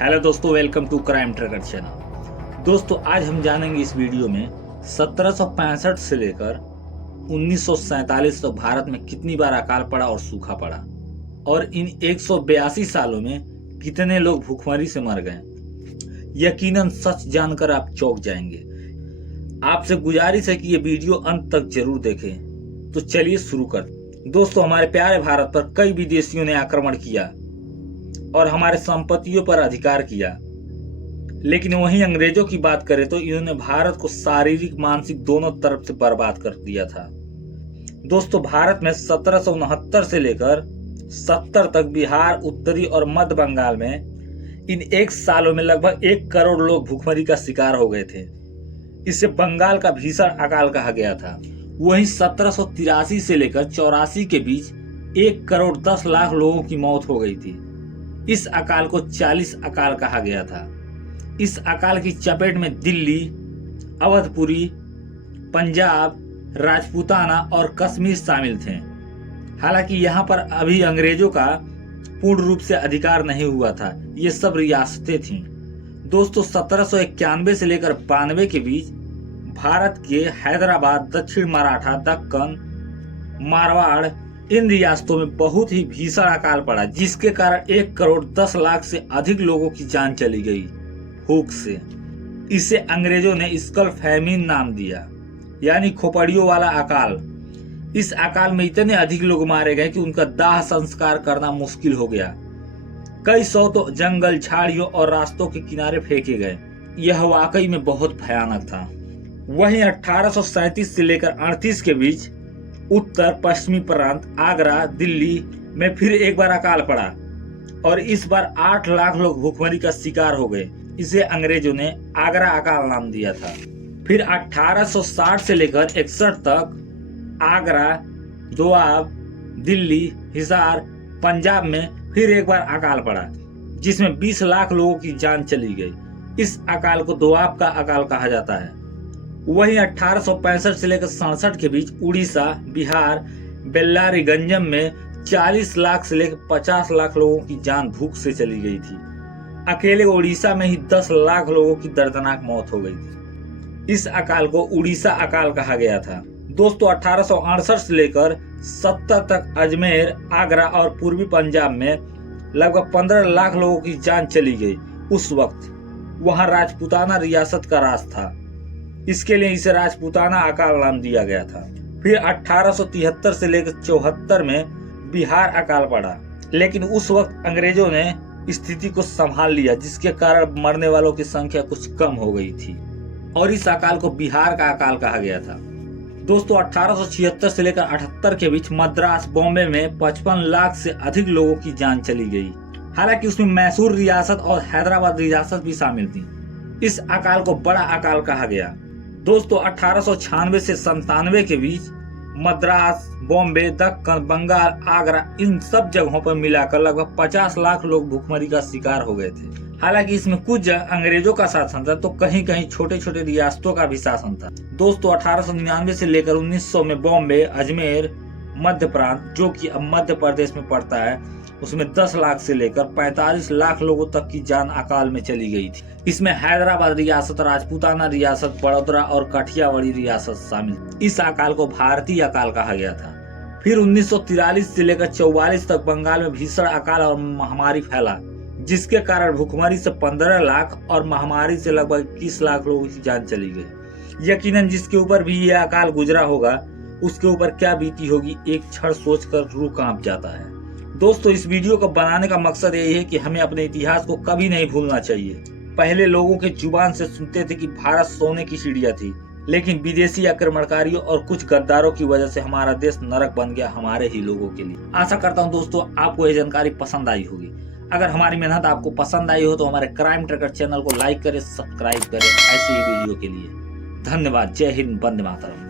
Hello दोस्तों, welcome to crime tracker channel. दोस्तों, आज हम जानेंगे इस वीडियो में 1765 से लेकर 1947 तक भारत में कितनी बार अकाल पड़ा और सूखा पड़ा और इन 182 सालों में कितने लोग भूखमरी से मर गए। यकीनन सच जानकर आप चौंक जाएंगे। आपसे गुजारिश है कि ये वीडियो अंत तक जरूर देखें। तो चलिए शुरू कर। दोस्तों, हमारे प्यारे भारत पर कई विदेशियों ने आक्रमण किया और हमारे संपत्तियों पर अधिकार किया, लेकिन वहीं अंग्रेजों की बात करें तो इन्होंने भारत को शारीरिक मानसिक दोनों तरफ से बर्बाद कर दिया था। दोस्तों, भारत में 1769 से लेकर 70 तक बिहार, उत्तरी और मध्य बंगाल में इन 1 सालों में लगभग 1 करोड़ लोग भूखमरी का शिकार हो गए थे। इसे बंगाल का भीषण अकाल कहा गया था। वहीं 1783 से लेकर 84 के बीच 1 करोड़ 10 लाख लोगों की मौत हो गई थी। इस अकाल को 40 अकाल कहा गया था। इस अकाल की चपेट में दिल्ली, अवधपुरी, पंजाब, राजपूताना और कश्मीर शामिल थे। हालांकि यहाँ पर अभी अंग्रेजों का पूर्ण रूप से अधिकार नहीं हुआ था, ये सब रियासतें थीं। दोस्तों, 1791 से लेकर 92 के बीच भारत के हैदराबाद, दक्षिण मराठा, दक्कन, मारवाड़ इन रियासतों में बहुत ही भीषण अकाल पड़ा, जिसके कारण 1 करोड़ 10 लाख से अधिक लोगों की जान चली गई भूख से। इसे अंग्रेजों ने स्कल फैमिन नाम दिया, यानी खोपड़ियों वाला अकाल। इस अकाल में इतने अधिक लोग मारे गए कि उनका दाह संस्कार करना मुश्किल हो गया। कई सौ तो जंगल, झाड़ियों और रास्तों के किनारे फेंके गए। यह वाकई में बहुत भयानक था। वहीं 1837 से लेकर 38 के बीच उत्तर पश्चिमी प्रांत, आगरा, दिल्ली में फिर एक बार अकाल पड़ा और इस बार 8 लाख लोग भूखमरी का शिकार हो गए। इसे अंग्रेजों ने आगरा अकाल नाम दिया था। फिर 1860 से लेकर 61 तक आगरा, दोआब, दिल्ली, हिसार, पंजाब में फिर एक बार अकाल पड़ा, जिसमें 20 लाख लोगों की जान चली गई। इस अकाल को दोआब का अकाल कहा जाता है। वहीं 1865 से लेकर 67 के बीच उड़ीसा, बिहार, बेल्लारीगंजम में 40 लाख से लेकर 50 लाख लोगों की जान भूख से चली गई थी। अकेले उड़ीसा में ही 10 लाख लोगों की दर्दनाक मौत हो गई थी। इस अकाल को उड़ीसा अकाल कहा गया था। दोस्तों, 1868 से लेकर 70 तक अजमेर, आगरा और पूर्वी पंजाब में लगभग 15 लाख लोगों की जान चली गई। उस वक्त वहां राजपूताना रियासत का राज था, इसके लिए इसे राजपूताना अकाल नाम दिया गया था। फिर 1873 से लेकर 74 में बिहार अकाल पड़ा, लेकिन उस वक्त अंग्रेजों ने स्थिति को संभाल लिया, जिसके कारण मरने वालों की संख्या कुछ कम हो गई थी और इस अकाल को बिहार का अकाल कहा गया था। दोस्तों, 1876 से लेकर 78 के बीच मद्रास, बॉम्बे में 55 लाख से अधिक लोगों की जान चली गई। हालांकि उसमें मैसूर रियासत और हैदराबाद रियासत भी शामिल थी। इस अकाल को बड़ा अकाल कहा गया। दोस्तों, 1896 से 97 के बीच मद्रास, बॉम्बे, दक्कन, बंगाल, आगरा इन सब जगहों पर मिलाकर लगभग 50 लाख लोग भूखमरी का शिकार हो गए थे। हालांकि इसमें कुछ अंग्रेजों का शासन था, तो कहीं कहीं छोटे छोटे रियासतों का भी शासन था। दोस्तों, 1899 से लेकर 1900 में बॉम्बे, अजमेर, मध्य प्रांत, जो कि अब मध्य प्रदेश में पड़ता है, उसमें 10 लाख से लेकर 45 लाख लोगों तक की जान अकाल में चली गई थी। इसमें हैदराबाद रियासत, राजपूताना रियासत, बड़ौदा और काठियावाड़ी रियासत शामिल। इस अकाल को भारतीय अकाल कहा गया था। फिर 1943 से लेकर 44 तक बंगाल में भीषण अकाल और महामारी फैला, जिसके कारण भूखमरी से 15 लाख और महामारी से लगभग 21 लाख लोगों की जान चली गई। यकीनन जिसके ऊपर भी यह अकाल गुजरा होगा, उसके ऊपर क्या बीती होगी, एक क्षण सोचकर रूह कांप जाता है। दोस्तों, इस वीडियो को बनाने का मकसद यही है कि हमें अपने इतिहास को कभी नहीं भूलना चाहिए। पहले लोगों के जुबान से सुनते थे कि भारत सोने की चिड़िया थी, लेकिन विदेशी आक्रमणकारियों और कुछ गद्दारों की वजह से हमारा देश नरक बन गया हमारे ही लोगों के लिए। आशा करता हूं दोस्तों आपको ये जानकारी पसंद आई होगी। अगर हमारी मेहनत आपको पसंद आई हो तो हमारे क्राइम ट्रैकर चैनल को लाइक करें, सब्सक्राइब करें ऐसी ही वीडियो के लिए। धन्यवाद। जय हिंद, वंदे मातरम।